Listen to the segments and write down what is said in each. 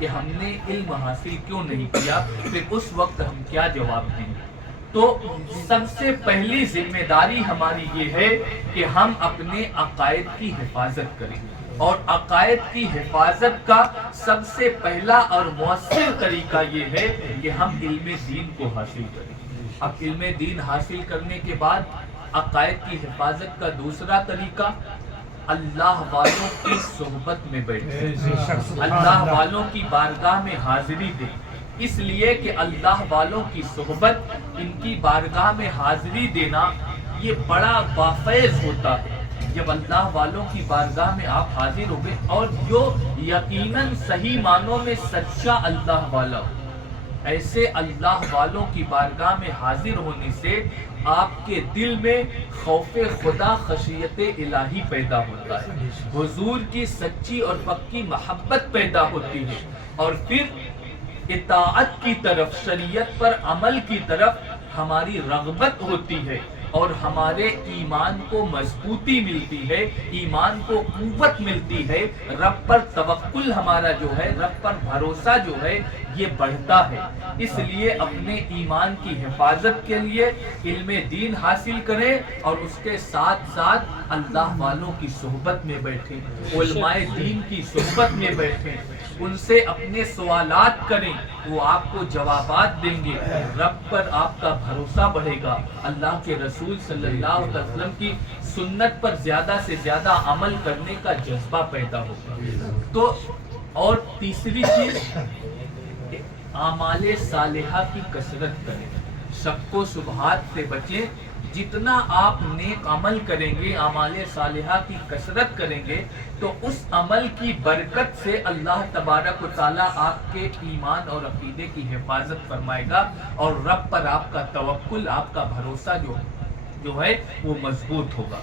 کہ ہم نے علم حاصل کیوں نہیں کیا، پھر اس وقت ہم کیا جواب دیں؟ تو سب سے پہلی ذمہ داری ہماری یہ ہے کہ ہم اپنے عقائد کی حفاظت کریں، اور عقائد کی حفاظت کا سب سے پہلا اور مؤثر طریقہ یہ ہے کہ ہم علم دین کو حاصل کریں۔ اب علم دین حاصل کرنے کے بعد عقائد کی حفاظت کا دوسرا طریقہ، اللہ والوں کی صحبت میں بیٹھے، اللہ والوں کی بارگاہ میں حاضری دیں، اس لیے کہ اللہ والوں کی صحبت، ان کی بارگاہ میں حاضری دینا یہ بڑا بافیض ہوتا ہے۔ جب اللہ والوں کی بارگاہ میں آپ حاضر ہو گئے اور جو یقیناً صحیح معنوں میں سچا اللہ والا ہو، ایسے اللہ والوں کی بارگاہ میں حاضر ہونے سے آپ کے دل میں خوف خدا، خشیت الہی پیدا ہوتا ہے، حضور کی سچی اور پکی محبت پیدا ہوتی ہے، اور پھر اطاعت کی طرف، شریعت پر عمل کی طرف ہماری رغبت ہوتی ہے، اور ہمارے ایمان کو مضبوطی ملتی ہے، ایمان کو قوت ملتی ہے، رب پر توکل ہمارا جو ہے، رب پر بھروسہ جو ہے یہ بڑھتا ہے۔ اس لیے اپنے ایمان کی حفاظت کے لیے علم دین حاصل کریں، اور اس کے ساتھ ساتھ اللہ والوں کی صحبت میں بیٹھیں، علماء دین کی صحبت میں بیٹھیں، ان سے اپنے سوالات کریں، وہ آپ کو جوابات دیں گے، رب پر آپ کا بھروسہ بڑھے گا، اللہ کے رسول صلی اللہ علیہ وسلم کی سنت پر زیادہ سے زیادہ عمل کرنے کا جذبہ پیدا ہوگا۔ تو اور تیسری چیز، اعمال صالحہ کی کثرت کریں، شک و شبہات سے بچیں، جتنا آپ نیک عمل کریں گے، اعمال صالحہ کی کثرت کریں گے، تو اس عمل کی برکت سے اللہ تبارک و تعالیٰ آپ کے ایمان اور عقیدے کی حفاظت فرمائے گا، اور رب پر آپ کا توکل، آپ کا بھروسہ جو ہے وہ مضبوط ہوگا۔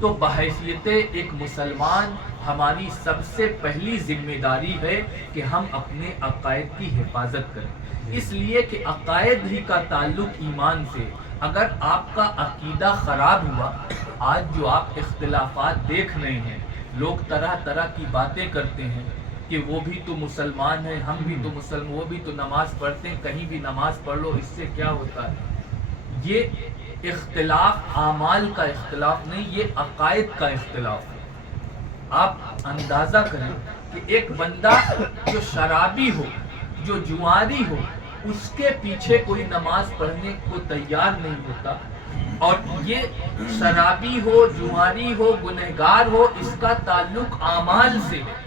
تو بحیثیت ایک مسلمان ہماری سب سے پہلی ذمہ داری ہے کہ ہم اپنے عقائد کی حفاظت کریں، اس لیے کہ عقائد ہی کا تعلق ایمان سے۔ اگر آپ کا عقیدہ خراب ہوا، آج جو آپ اختلافات دیکھ رہے ہیں، لوگ طرح طرح کی باتیں کرتے ہیں کہ وہ بھی تو مسلمان ہیں، ہم بھی تو مسلمان، وہ بھی تو نماز پڑھتے ہیں، کہیں بھی نماز پڑھ لو، اس سے کیا ہوتا ہے؟ یہ اختلاف اعمال کا اختلاف نہیں، یہ عقائد کا اختلاف ہے۔ آپ اندازہ کریں کہ ایک بندہ جو شرابی ہو، جو جواری ہو، اس کے پیچھے کوئی نماز پڑھنے کو تیار نہیں ہوتا، اور یہ شرابی ہو، جواری ہو، گنہگار ہو، اس کا تعلق اعمال سے ہے،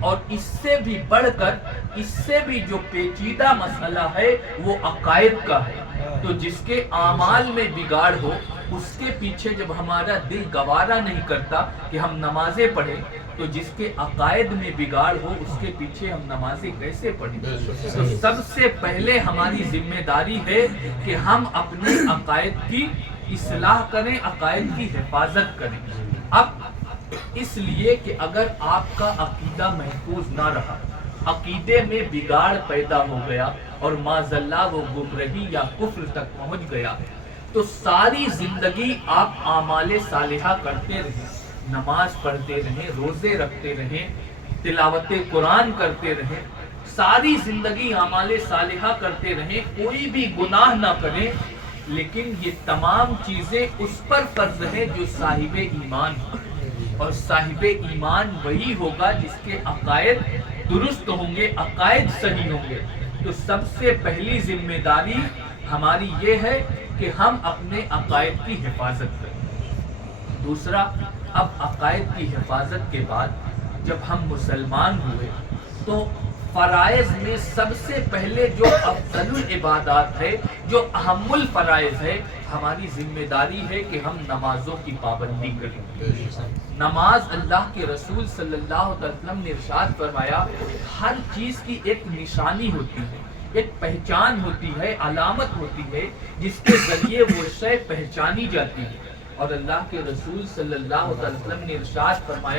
اور اس سے بھی بڑھ کر، اس سے بھی جو پیچیدہ مسئلہ ہے وہ عقائد کا ہے۔ تو جس کے اعمال میں بگاڑ ہو، اس کے پیچھے جب ہمارا دل گوارا نہیں کرتا کہ ہم نمازیں پڑھیں، تو جس کے عقائد میں بگاڑ ہو، اس کے پیچھے ہم نمازیں کیسے پڑھیں؟ تو سب سے پہلے ہماری ذمہ داری ہے کہ ہم اپنے عقائد کی اصلاح کریں، عقائد کی حفاظت کریں۔ اب اس لیے کہ اگر آپ کا عقیدہ محفوظ نہ رہا، عقیدے میں بگاڑ پیدا ہو گیا، اور معاذ اللہ وہ گمراہی یا کفر تک پہنچ گیا، تو ساری زندگی آپ اعمال صالحہ کرتے رہیں، نماز پڑھتے رہیں، روزے رکھتے رہیں، تلاوت قرآن کرتے رہیں، ساری زندگی اعمال صالحہ کرتے رہیں، کوئی بھی گناہ نہ کریں، لیکن یہ تمام چیزیں اس پر فرض ہیں جو صاحب ایمان ہو، اور صاحب ایمان وہی ہوگا جس کے عقائد درست ہوں گے، عقائد صحیح ہوں گے۔ تو سب سے پہلی ذمہ داری ہماری یہ ہے کہ ہم اپنے عقائد کی حفاظت کریں۔ دوسرا، اب عقائد کی حفاظت کے بعد جب ہم مسلمان ہوئے، تو فرائض میں سب سے پہلے جو افضل العبادات ہے، جو اہم الفرائض ہے، ہماری ذمہ داری ہے کہ ہم نمازوں کی پابندی کریں۔ نماز، اللہ کے رسول صلی اللہ علیہ وسلم نے ارشاد فرمایا، ہر چیز کی ایک نشانی ہوتی ہے، ایک پہچان ہوتی ہے، علامت ہوتی ہے، جس کے ذریعے وہ شے پہچانی جاتی ہے، اور اللہ کے رسول صلی اللہ علیہ وسلم نے ارشاد فرمایا